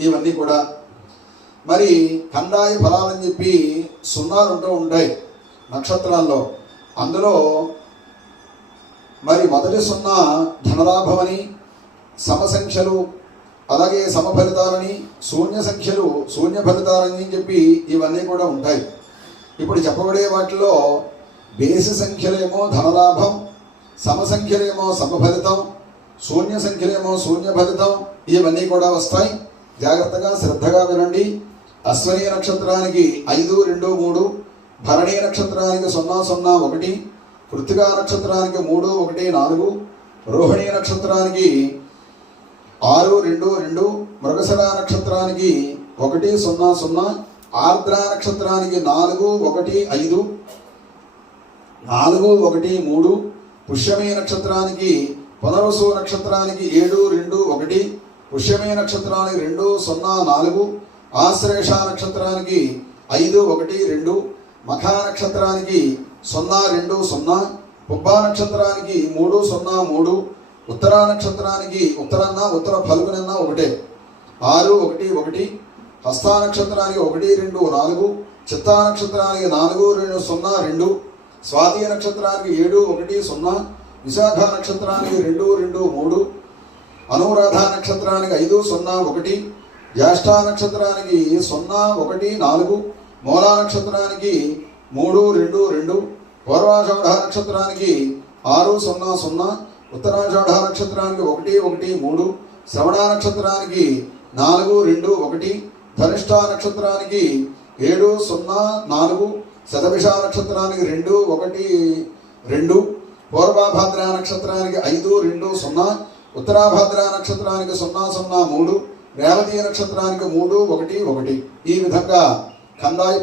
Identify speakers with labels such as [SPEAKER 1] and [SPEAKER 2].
[SPEAKER 1] ఇవన్నీ కూడా. మరి కందాయ ఫలాలని చెప్పి సున్నాలు ఉంటూ ఉంటాయి నక్షత్రాల్లో. అందులో మరి మొదటి సున్నా ధనలాభమని సమసంఖ్యలు అలాగే సమఫలితాలని శూన్య సంఖ్యలు శూన్య ఫలితాలని చెప్పి ఇవన్నీ కూడా ఉంటాయి. ఇప్పుడు చెప్పబడే వాటిలో బేసి సంఖ్యలేమో ధనలాభం సమసంఖ్యలేమో సమఫలితం శూన్య సంఖ్యలేమో శూన్య ఫలితం ఇవన్నీ కూడా వస్తాయి. జాగ్రత్తగా శ్రద్ధగా వినండి. అశ్వనీయ నక్షత్రానికి ఐదు రెండు మూడు భరణీ నక్షత్రానికి సున్నా సున్నా ఒకటి కృతికా నక్షత్రానికి మూడు ఒకటి నాలుగు రోహిణీ నక్షత్రానికి ఆరు రెండు రెండు మృగశిర నక్షత్రానికి ఒకటి సున్నా సున్నా ఆర్ద్ర నక్షత్రానికి నాలుగు ఒకటి ఐదు నాలుగు ఒకటి మూడు పుష్యమి నక్షత్రానికి పునరుసు నక్షత్రానికి ఏడు రెండు ఒకటి పుష్యమి నక్షత్రానికి రెండు సున్నా నాలుగు ఆశ్లేష నక్షత్రానికి ఐదు ఒకటి రెండు మఖా నక్షత్రానికి సున్నా రెండు సున్నా పుబ్బా నక్షత్రానికి మూడు సున్నా మూడు ఉత్తరా నక్షత్రానికి ఉత్తరన్న ఉత్తర ఫలుగునన్న ఒకటే. ఆరు ఒకటి ఒకటి హస్తా నక్షత్రానికి ఒకటి రెండు నాలుగు చిత్తా నక్షత్రానికి నాలుగు రెండు సున్నా రెండు స్వాతి నక్షత్రానికి ఏడు ఒకటి సున్నా విశాఖ నక్షత్రానికి రెండు రెండు మూడు అనురాధ నక్షత్రానికి ఐదు సున్నా ఒకటి జ్యేష్ఠ నక్షత్రానికి సున్నా ఒకటి నాలుగు మూలా నక్షత్రానికి మూడు రెండు రెండు పూర్వాషాఢ నక్షత్రానికి ఆరు సున్నా సున్నా ఉత్తరాషాఢ నక్షత్రానికి ఒకటి ఒకటి మూడు శ్రవణ నక్షత్రానికి నాలుగు రెండు ఒకటి ధనిష్ట నక్షత్రానికి ఏడు సున్నా నాలుగు శతభిష నక్షత్రానికి రెండు ఒకటి రెండు పూర్వభద్ర నక్షత్రానికి ఐదు రెండు సున్నా ఉత్తరాభద్ర నక్షత్రానికి సున్నా సున్నా మూడు రేవతి నక్షత్రానికి మూడు ఒకటి ఒకటి. ఈ విధంగా కందాయి